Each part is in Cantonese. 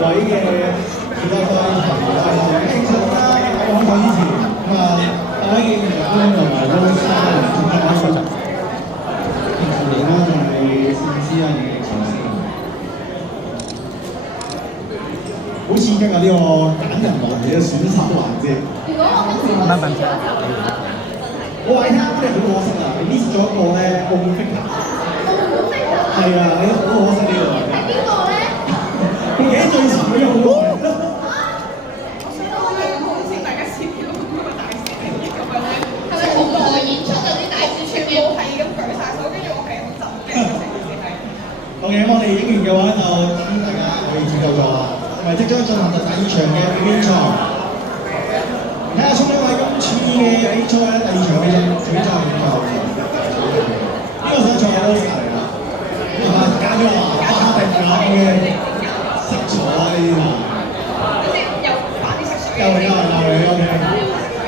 位嘅其他隊員慶祝啦！講咗之前咁啊，大家嘅員工同埋都三人中間一齊。平時嚟啦，就係試唔試啊？你嘅嘗試。好刺激啊！呢個揀人環節嘅選手環節。如果我今次我試咗就我話你聽，真係好可惜啊！你 miss 咗一個咧，澳門 figure。係啊，你好可惜呢個環節。係邊個咧？佢記得最前嗰個好耐。我想講咧，好似大家試過嗰個大師兄咁樣咧，係咪同台演出嗰啲大師全部係咁舉晒手，跟住我係好震驚嘅成件事係。OK，我哋影完嘅話就等大家可以接夠咗啦，同埋即將進行第二場嘅表演賽。睇下聰一位今次嘅比賽咧，第二場比賽點就呢個想唱嘅 Oscar 嚟啦，呢個加咗華花定額嘅色彩呢啲啊，即係又擺啲色水。又嚟，OK，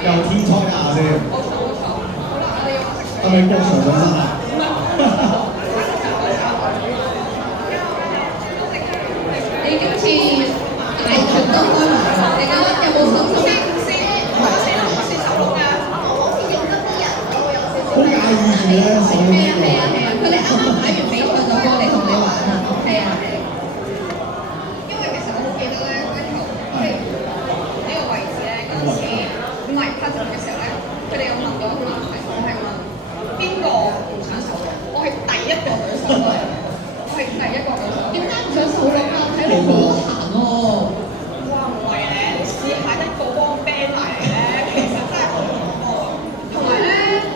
又天初一下先。冇錯。好啦，我哋用色水。係咪國場上身啊？你今次大場都開埋，你覺得有冇信心？我試手錄㗎，我好似認得啲人，我會有少少。好介意住咧，手呢個。佢哋啱啱打完比賽就過嚟同你玩啊！係啊，因為其實我好記得咧，開頭即係呢個位置咧，嗰陣時唔係拍陣嘅時候咧，佢哋有問咗一個問題，我係問邊個唔想手錄？我係第一個舉手嘅，我係第一個舉手。點解唔想手錄啊？睇到好彈喎！哇，唔係咧，試下一個幫 band 埋嚟咧，其實真係好恐怖。同埋咧，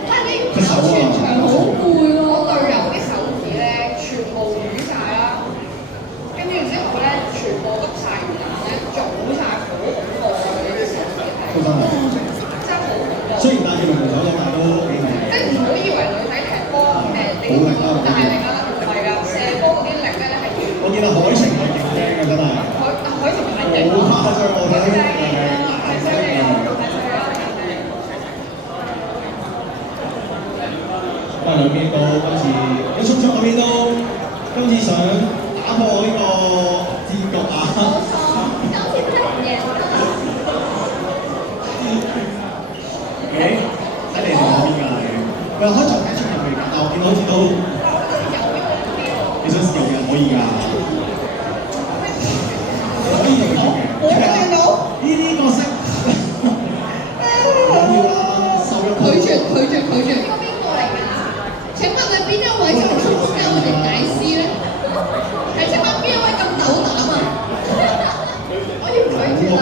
即係你跑全場好攰咯，隊友啲手指咧全部瘀晒啦，跟住之後咧全部篤晒眼咧，腫晒好恐怖啊！呢啲手指係都真係。真係好恐怖。雖然戴住龍頭手，但係都幾靚。即係唔好以為女仔踢波你大力啦，唔係㗎，射波嗰啲力咧係要。我見到海晴係勁驚嘅真係。海晴係勁好誇張，我睇到太犀利啦！兩邊都今次，喺聰聰嗰邊都今次想打破呢個戰局啊！冇錯，今次真係唔贏得。誒，睇嚟你嗰邊㗎你？佢開場睇出入嚟，但我見到好似都你想試有人可以㗎？可以用嘅，我見到呢啲角色緊要啦，收一拒絕。呢個邊個嚟㗎？請問係邊一位就係聰聰教我哋解師咧？係請問邊一位咁斗膽啊？我要拒絕啦！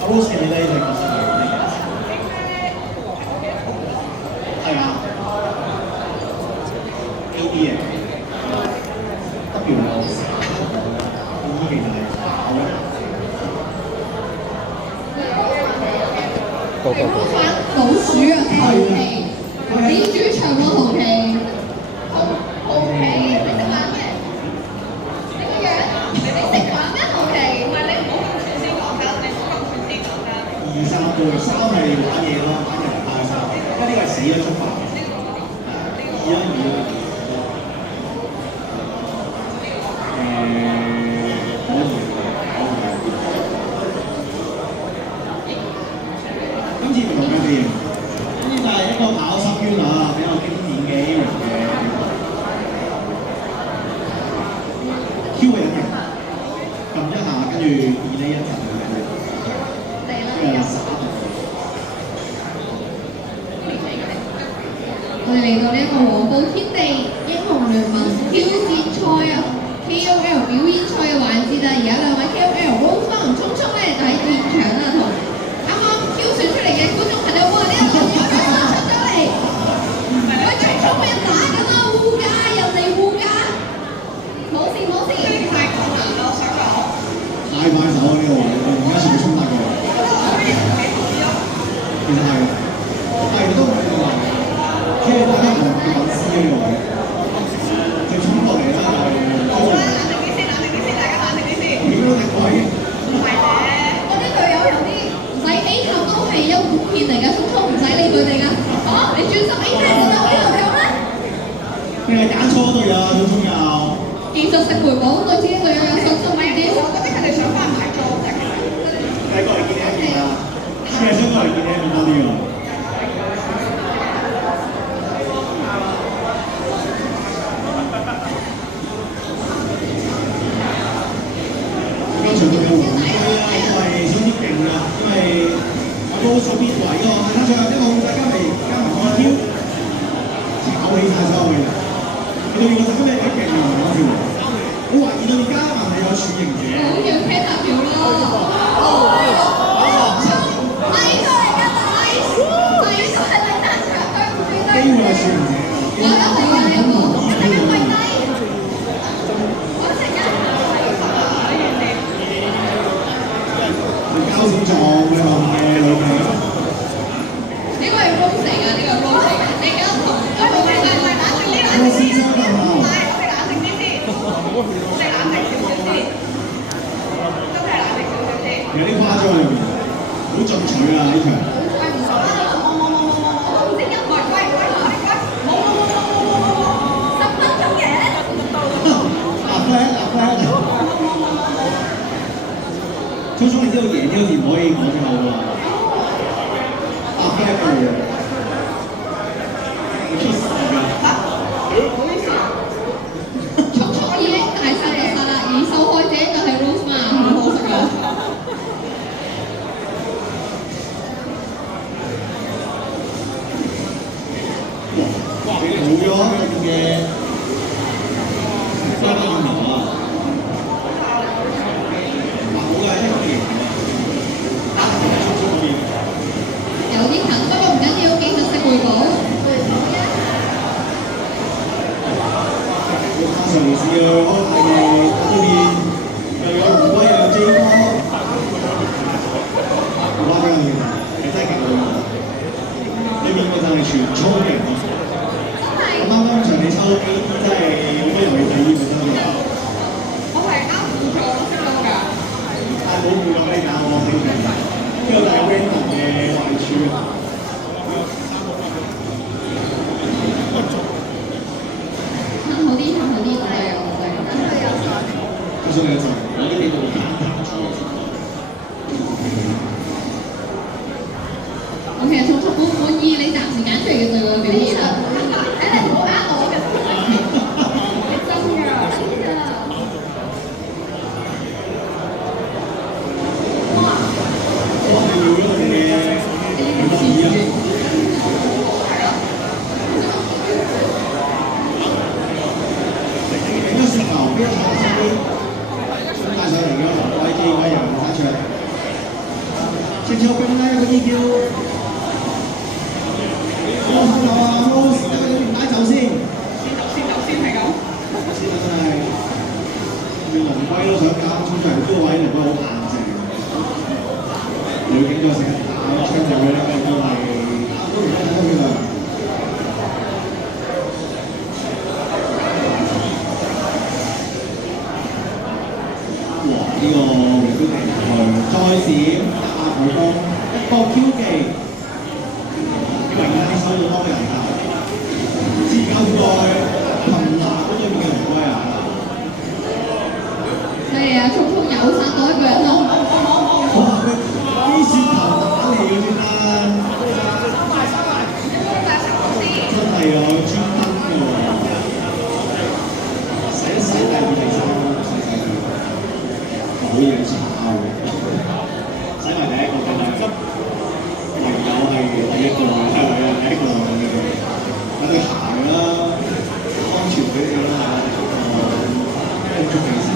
阿 Rose 記唔記得呢隻角色係咩嘅？係啊 ，A B 嘅 W 咯 ，E 其實係個個。反老鼠啊！紅旗，你主場喎紅旗，紅旗，你識玩咩？你個樣，你識玩咩紅旗？唔係你唔好咁串先講㗎，你唔好咁串先講㗎。2、3對3係玩嘢咯，玩人派3，因為呢個係死咗觸發嘅。2啦2啦。今次唔同嘅邊，呢就係一個跑深圈啊，比較經典嘅 Aaron 嘅 Q 嘅引擎，撳一下跟住2呢一陣嘅，跟住撒。我哋嚟到呢一個黃埔天地英雄聯盟挑戰賽啊 KOL 表演賽嘅環節啊！而家兩位 KOL Rose 同聰聰咧就喺現場啦，同啱啱挑選出嚟嘅觀眾朋友哇！呢一個出咗嚟，喂，最聰明打緊啦，護駕人哋護駕，冇事冇事，太困難啦！我想講，太快手啊呢個位，而家全部衝達過嚟。其實係，但係都唔係話，即係大家唔係粉絲呢個位，就衝過嚟啦。好啦，冷靜啲先，大家冷靜啲先。點樣定位？唔係咧，我啲隊友有啲唔使 A 級都係優酷片嚟㗎，聰聰唔使理佢哋㗎。好，你專心 A 級就得，A 級有咩？你係揀錯隊啊，小聰友。技術性回補，對自己隊友有信心啲。我覺得佢哋想翻埋裝嘅，睇過嚟見一見啦，係咪想過嚟見一見多啲喎？剛才仲有黃輝啦，因為想啲勁啊，因為阿高左邊位喎，睇下最後一個控制加埋 EQ，炒起晒所有嘅人。你對面個今日幾勁啊！講笑，我懷疑對面加埋係有處刑者。好要聽下表咯。機會係處刑者。有得係㗎，你冇。交錢撞嘅話嘅女朋友。呢個係 Rose 嚟㗎，呢個係 Rose 嚟㗎。你而家同我先生咁好。我哋冷靜啲先，我哋冷靜少少先，真係冷靜少少先。有啲誇張喺入面，好進取啊呢場。初初你知道贏呢個字唔可以講出口㗎嘛？飛一個喎，我 kiss 嚟㗎。速速已經大殺特殺啦，而受害者就係 Rose 嘛，好可惜啊！哇！你冇咗咁嘅花燈頭啊！有啲近，不過唔緊要，技術性回補。我嘗試去安排嘅對面又有紅威又有 J 哥，好誇張嘅，係真係勁到對面嗰陣係全操嘅。啱啱場你抽機真係好多遊戲體驗嘅真係。我係啱唔錯識到㗎。但係冇顧咁你教我先，呢個就係 random 嘅壞處。好啲，好啲，我哋。我想你一陣，我啲地圖簡單咗。我其實從滿唔滿意你暫時揀出嚟嘅隊伍嘅表現啊？睇你唔好呃我嘅，真㗎，真㗎。我係要咗你嘅唔同意啊！整個雪球邊個坐先啲帶上嚟嘅黃威機嗰樣翻出嚟，直接俾拉一個 EQ。我後頭啊，Rose 得個點帶走先。先係咁。先真係，連龍龜都想夾衝出嚟，呢個位龍龜好硬淨。女警都成日打槍入去咧，都係都唔得㗎。哇！呢個回標平台再閃打佢幫一個 Q 技，因為而家收到多人㗎，自救過擒拿嗰對面嘅龍龜啊！係啊，速速有殺到一個人咯。哇！佢啲雪球打嚟嘅先啦，真係啊，專登㗎喎，洗一洗第二第三，洗佢，好嘢炒喎，洗埋第一個嘅啦，唯有係第一個，係咪啊？第一個有對鞋啦，安全俾你啦，跟住其實。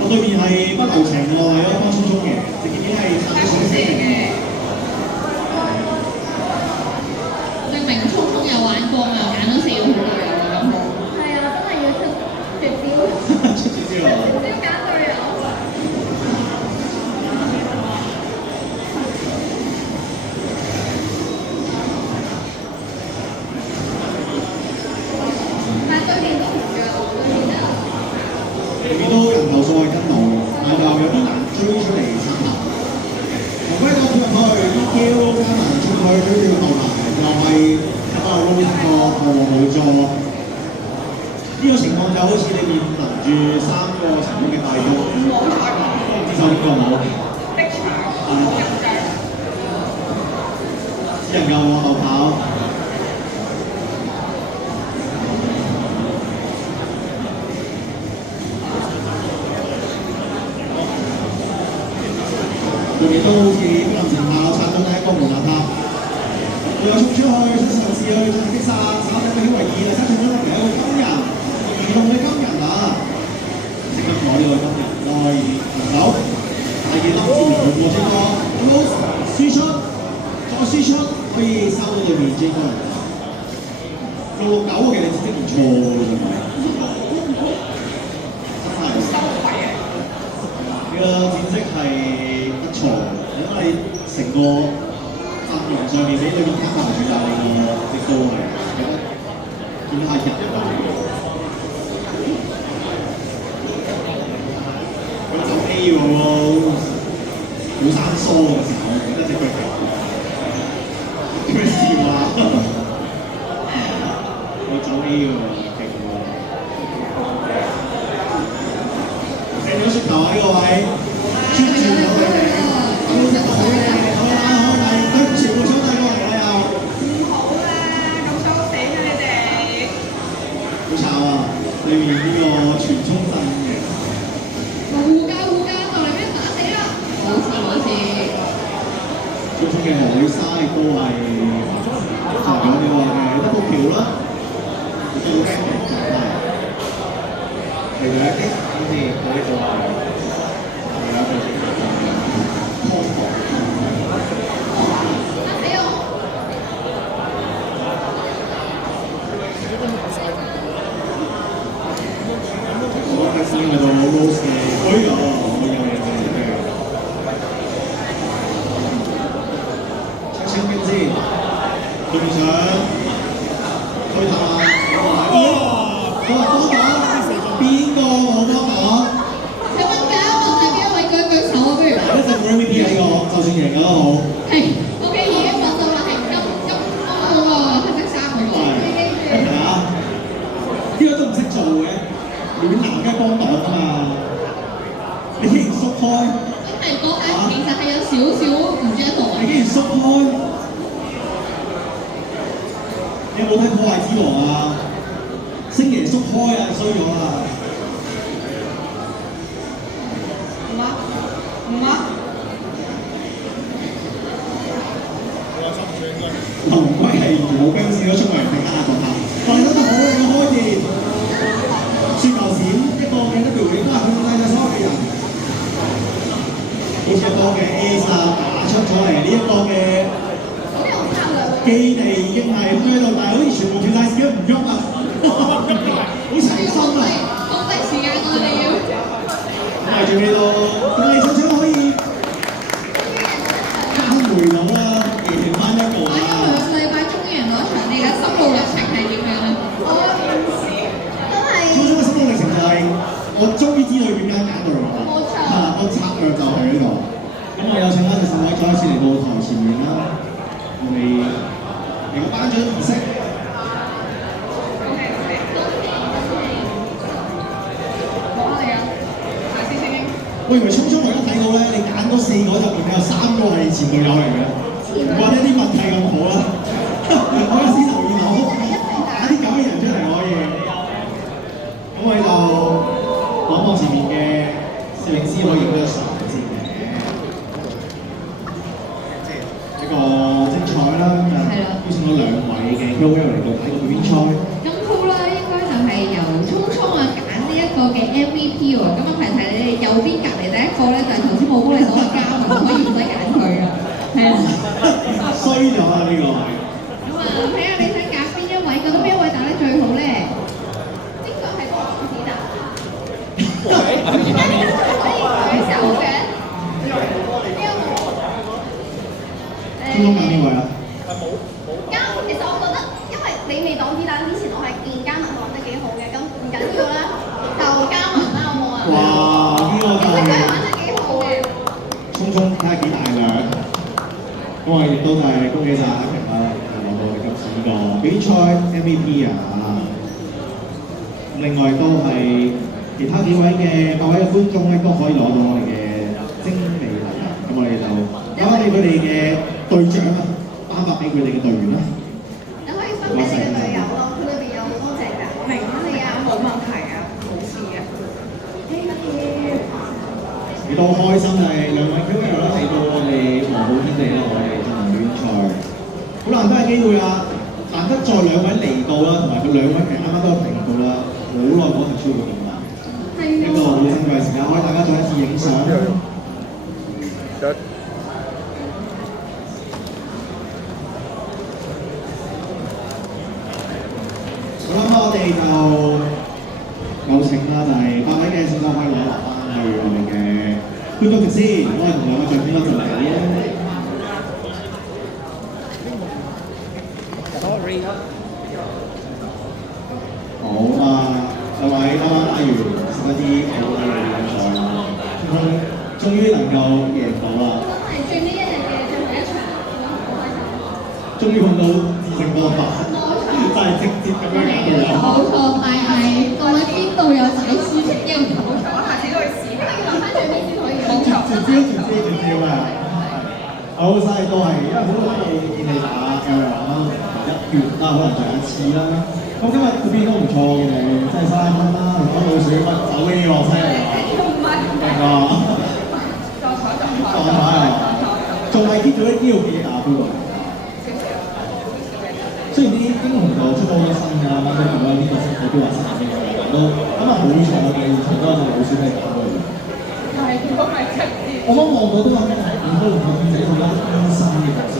我對面係不留情喎，係咯，幫匆匆嘅，直接已經係撐咗水先嘅。證明聰聰有玩過啊，揀咗4個好隊友啊，咁好。係啊，真係要出絕招，出絕招啊！絕招揀隊友。但係對面都唔弱，對面啊。見到人頭數係跟到嘅，但係又有啲難追出嚟參考。龍龜個跳入去 EQ 加埋衝去追住個後排，又係靠阿 Rose 個後防冇助。呢個情況就好似你面臨住3個成功嘅大刀，冇菜冇，唔知手邊個冇，的搶冇緊張。只能夠往後跑。佢哋都好似不能停下，刷到第一個門檻塔。佢有衝出去，想嘗試去進行擊殺，稍等佢顯為2，第3進咗落嚟一個金人，移動嘅金人啊！識得攞呢個金人，都可以行走。第2粒字連過這個 close 輸出，再輸出可以收到對面這個669嘅你知識唔錯㗎啫，真係收費嘅。呢個戰績係不錯，因為成個陣容上面比對面卡埋住啦，你亦都係見下人啊！佢走 A 喎，好生疏嘅時候，覺得隻腳點樣笑啊？佢走 A 喎，勁喎！射咗出球啊！呢個位。專注到你哋，好食好嘅，好啦，好嚟，對全部搶晒過嚟啦又。唔好啦，咁收死啊你哋！好慘啊！對面呢個全衝陣嘅，護駕就嚟俾人打死啦！冇事。最終嘅海沙亦都係就係講你話嘅得個橋啦，最驚嘅就係係兩擊，好似我呢度係。我睇先喺度 Rose 嘅，哎呀，我有嘢做嘅，清兵先，對面上推塔，佢話幫忙，邊個冇幫忙？有乜搞？我係邊一位舉手啊？不如。一陣 MVP 喺個，就算贏咗都好。係，OK 已經問到話係金好喎，黑色衫嗰個。係啊，呢個都唔識做嘅。暖男梗係幫黨啊嘛！你竟然縮開，真係嗰下其實係有少少唔 gentle 你竟然縮開，你有冇睇《破壞之王》啊？星爺縮開啊，衰咗啊！唔啊！龍龜係冇兵士都出嚟頂下狀態，我哋覺得好嘅開電。雪球閃一個嘅 W 亦都係控制咗所有嘅人，好似一個嘅 A 殺打出咗嚟，呢一個嘅基地已經係咁喺度，但係好似全部斷晒線都唔喐啊，好齊心啊！放低時間我哋要。咁係仲喺度，咁你想可以加回到啊，贏翻一個啊！兩個禮拜終於贏到一場，你而家心路歷程係點樣咧？最終嘅心路歷程就係我終於知道點解揀到佢啦。冇錯。個策略就係呢度。咁我有請翻隻四位再一次嚟到台前面啦。我哋嚟個頒獎儀式。冇啊你啊，下次先。喂，原來聰聰我而家睇到咧，你揀嗰4個入面有3個係前隊友嚟嘅，唔怪得啲運氣咁好啦。我先留意到，打啲咁嘅人出嚟可以。咁我哋就望望前面嘅攝影師可以影咗相先嘅，即係一個精彩啦。邀請咗2位嘅 KOL 嚟到睇個表演賽。今鋪啦，應該就係由聰聰啊揀呢一個嘅 MVP 喎。咁問題係你哋右邊隔離第一個咧，就係頭先冇幫你講嘅嘉文，所以唔使揀佢㗎。係啊。衰咗啊！呢個係。咁啊，睇下你想揀邊一位，覺得邊一位打得最好咧？呢個係個子彈。可以舉手嘅。聰聰揀邊位啊？其實我覺得，因為你未擋子彈之前，我係見嘉文玩得幾好嘅，咁唔緊要啦，就嘉文啦，好冇啊？哇！呢個就佢係玩得幾好嘅。聰聰睇下幾大量。咁我亦都係恭喜晒阿平啦，攞到我哋今次呢個比賽 MVP 啊！另外都係其他幾位嘅8位嘅觀眾咧，都可以攞到我哋嘅精美禮物。咁我哋就交翻俾佢哋嘅隊長啊，頒發俾佢哋嘅隊員啦。你可以分俾你嘅隊友咯，佢裏邊有好多隻㗎。明啊，係啊，冇問題啊，冇事嘅。亦都開心係兩位 KOL 啦嚟到我哋黃埔天地啦，我哋進行戀賽，好難得嘅機會啊！難得再兩位嚟到啦，同埋佢兩位其實啱啱都有提到啦，好耐冇提出過電話，一個好珍貴嘅時間，可以大家再一次影相。好啦，咁我哋就有請啦，就係8位嘅選手可以攞落翻去我哋嘅觀眾席先，我哋同兩位獎編啦就嚟啦。好啊，兩位啱啱嗌完食一啲好嘅比賽啦，終於能夠贏到啦！真係最尾一日嘅最後一場，好開心。終於碰到致勝方法，真係直接咁樣贏到啦！冇錯，但係到底邊度有仔輸出要求？冇錯，我下次都去試下。要諗翻最尾先可以。冇錯，絕招啊！好犀利都係，因為好耐冇見你打 L 啦，1月啦，可能就有一次啦。咁今日嗰邊都唔錯嘅，真係3分啦，攞到水分走呢個犀利啊！明啊！撞彩啊！仲係 keep 到啲肌肉嘅打波。雖然啲英雄就出咗好多新㗎啦，啱啱見到呢個新嘅標話新嘅都咁啊好彩嘅，現場都有好少咩打波。係，如果係真啲。我望到都諗好多唔同嘅仔好多新嘅角色。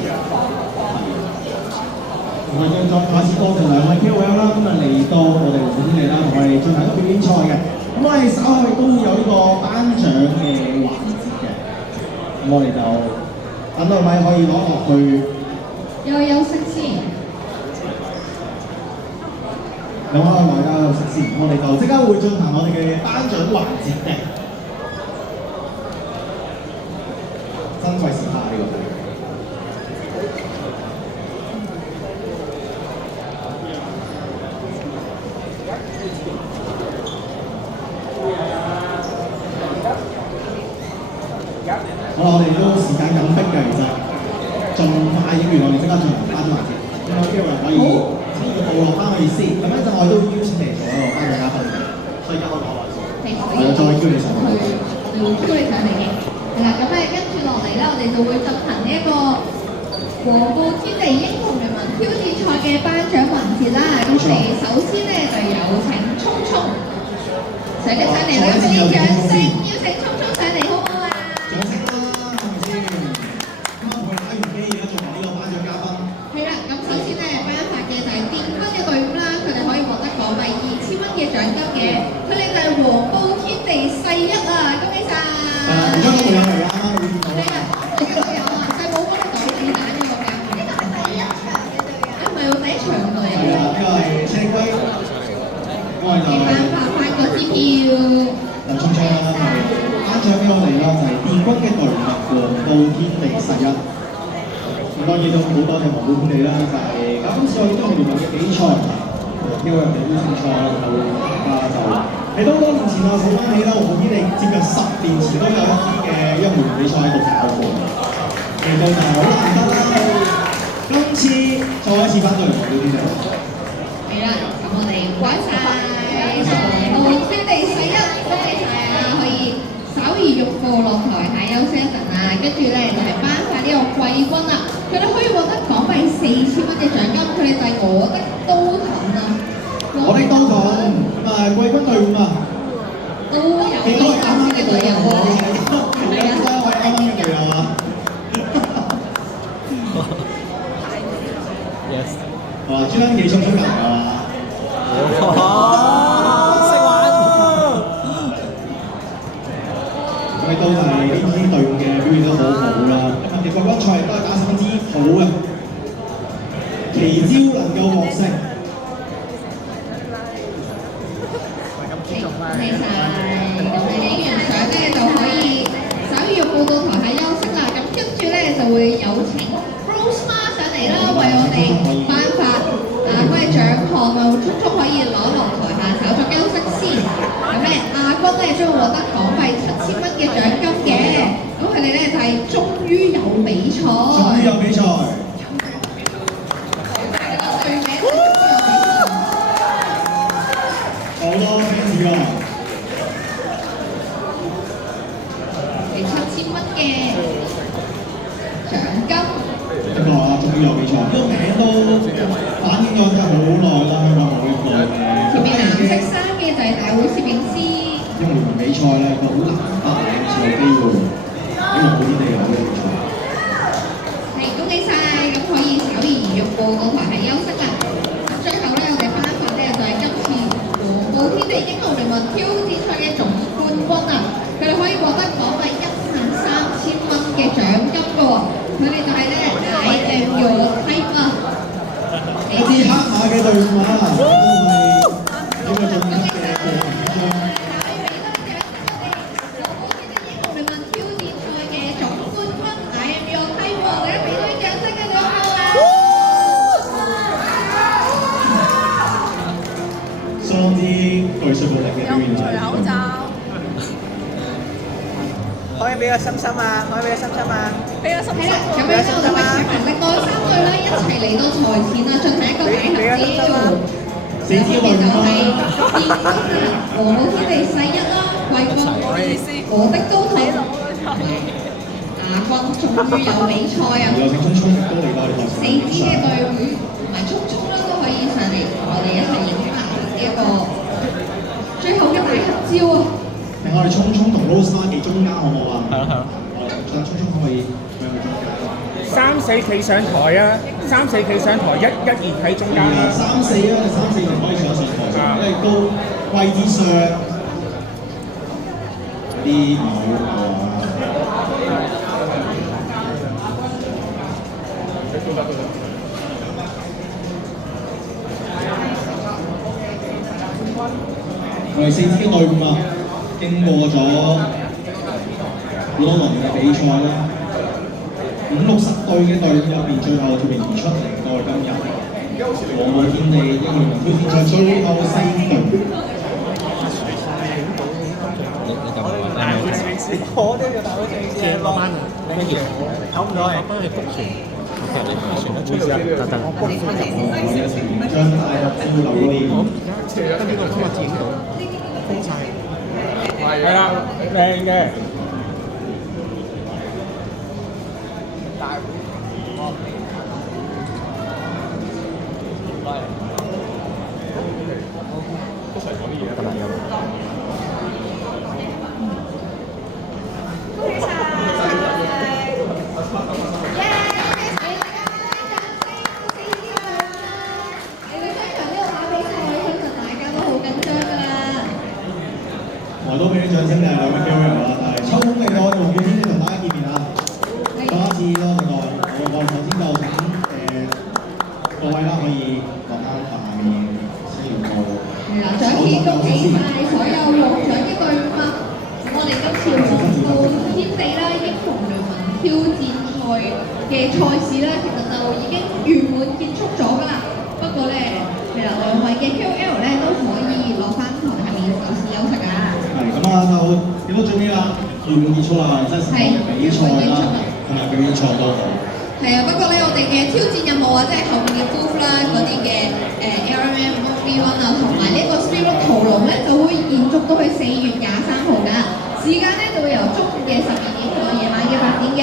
同埋再次多謝兩位 KOL 啦，今日嚟到我哋黃埔天地啦，同我哋進行一個表演賽嘅。咁我哋稍後都會有呢個頒獎嘅環節嘅。咁我哋就等兩位可以攞落去。又休息先。兩位可以大家休息先，我哋就即刻會進行我哋嘅頒獎環節嘅。珍貴時刻呢個。好啦，我哋都時間緊迫嘅，其實盡快影完，我哋即刻進行頒獎環節。咁有機會可以呢個部落翻去先。咁一陣我哋都邀請嚟咗一個頒獎嘉賓嘅，所以而家可以攞落去。我再叫你上去。邀你上嚟嘅。係啦，咁咧跟住落嚟咧，我哋就會進行呢一個黃埔天地英雄聯盟挑戰賽嘅頒獎環節啦。咁我哋首先咧就有請聰聰上嚟啦，俾啲掌聲，邀請聰聰上嚟好唔好啊？掌聲啦，係咪先？啱啱佢打完機，而家仲係呢個頒獎嘉賓。係啦，咁首先咧頒發嘅就係電軍嘅隊伍啦，佢哋可以獲得港幣2000蚊嘅獎金嘅，佢哋就係黃埔天地世一啊，恭喜晒！而家都會有嚟啦，會見到。係啊，而家都有啊，細寶幫你講子彈呢個嘅。呢個係第一場嘅隊友。唔係喎，第一場隊友。係啊，呢個係車龜。我哋就頒發個支票。就聰聰啦，係頒獎俾我哋啦，就係電軍嘅隊伍黃埔天地世一。咁當然都好多謝黃埔天地啦，就係今次我哋都係聯盟嘅比賽，因為人哋邀請賽啦，就大家就喺多年前啊，數翻起啦，黃埔天地接近10年前都有一啲嘅一門比賽喺度搞過，嚟到就好難得啦。今次再一次翻到嚟黃埔天地。係啦，咁我哋唔該晒黃埔天地世一，多謝晒啊！可以稍而欲步落台下休息一陣啊，跟住咧就係頒發呢個季軍啦。佢哋可以獲得港幣4000蚊嘅獎金，佢哋就係我的刀盾啊！我的刀盾咁啊，季軍隊伍啊，都有幾多係啱啱嘅隊友喎？係啊，三位啱啱嘅隊友啊！ Yes。哇，專登幾衝衝入嚟係嘛？識玩。咁亦都係呢支隊伍嘅表現得好好啦。今日嘅季軍賽都係打十分之好嘅，奇招能夠獲勝。係晒，咁你影完相咧就可以稍而欲步到台下休息啦。咁跟住咧就會有請 Rose Ma 上嚟啦，為我哋頒發嗰個獎項啊，速速可以攞落台下稍作休息。將會獲得港幣7000蚊嘅獎金嘅。咁佢哋咧就係終於有比賽。終於有比賽。隊名終於有比賽。好多 fans 㗎。係7000蚊嘅獎金。的確啊，終於有比賽，呢個名都反映咗真係好耐啦，香港冇呢個嘅。前面藍色衫嘅就係大會攝影師。因為聯比賽咧，個好難得嘅一次機會，希望好啲地有呢個比賽。係，恭喜晒，咁可以稍而移步嗰台係休息啦。最後咧，我哋頒發咧就係今次黃埔天地英雄聯盟挑戰賽嘅總冠軍啊！佢哋可以獲得港幣13000蚊嘅獎金㗎喎。佢哋就係咧 I am your type 啊！一支黑馬嘅隊伍啊，都係呢個總冠軍嘅過程中。相當之具說服力嘅表現啦。除口罩。可以俾個心心啊！可以俾個心心啊！俾個心心係啦，咁樣咧我哋會請埋另外3隊啦，一齊嚟到台前啊，進行一個大合照。四支隊伍啊！建軍啊，黃埔天地世一啦，貴軍我的高土。亞軍終於有比賽啊！有請聰聰都嚟到我哋台4前。支嘅隊伍同埋聰聰啦都可以上嚟同我哋一齊影拍呢一個最後嘅大合照啊！我哋聰聰同 Rose 媽企中間好唔好啊？係啊係啊。我哋聰聰可以向佢中間。3、4企上台啊！3、4企上台，1、2喺中間啦。3、4啊，3、4人可以上台上，因為都位置上有啲唔好啊。我哋4支嘅隊伍啊，經過咗好多輪嘅比賽啦，50-60隊嘅隊伍入邊，最後脫穎而出嚟到今日黃埔天地英雄聯盟挑戰賽最後4隊。我都要大會正先啊！班啊，乜嘢？唞唔到係幫佢覆船，我哋船得吹先，等等。我哋嘅成員張大樂招留念。跟住我今日剪到，封晒。係啦，靚嘅。大會。都係講啲嘢，得啦，有。我都俾啲掌聲你係兩位 KOL 啦，但係抽空嚟到我哋黃埔天地同大家見面啊！再一次多謝我首先就請各位啦，可以落翻下面先要過。係啦，掌聲恭喜晒所有獲獎嘅隊伍啊！我哋今次黃埔天地啦英雄聯盟挑戰賽嘅賽事咧，其實就已經圓滿結束咗㗎啦。不過咧，係啦，兩位嘅 KOL 咧都可以落翻台下面就事休息啊！係咁啊，就見到最尾啦，圓滿結束啦，即係成個比賽啦，同埋表演賽都好。係啊，不過咧，我哋嘅挑戰任務啊，即係後面嘅 booth 啦，嗰啲嘅LMM V1 啊，同埋呢個 Spirit 屠龍咧，就會延續到去4月23號㗎。時間咧就會由中午嘅12點到夜晚嘅8點嘅。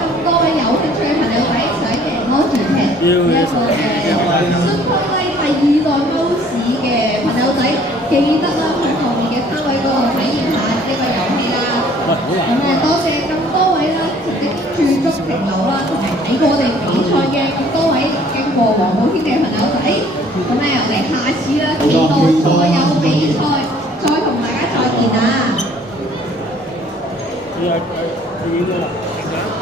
咁多位有興趣嘅朋友仔想贏安全劇呢一個Superlight 第2代貓屎嘅朋友仔，記得啦去後面嘅攤位嗰度體驗下呢個遊戲啦。咁多謝咁多位啦，駐足停留啦，同埋睇過我哋比賽嘅咁多位經過黃埔天地嘅朋友仔。咁我哋下次啦，期待再有比賽，再同大家再見啊！係啊，係啦。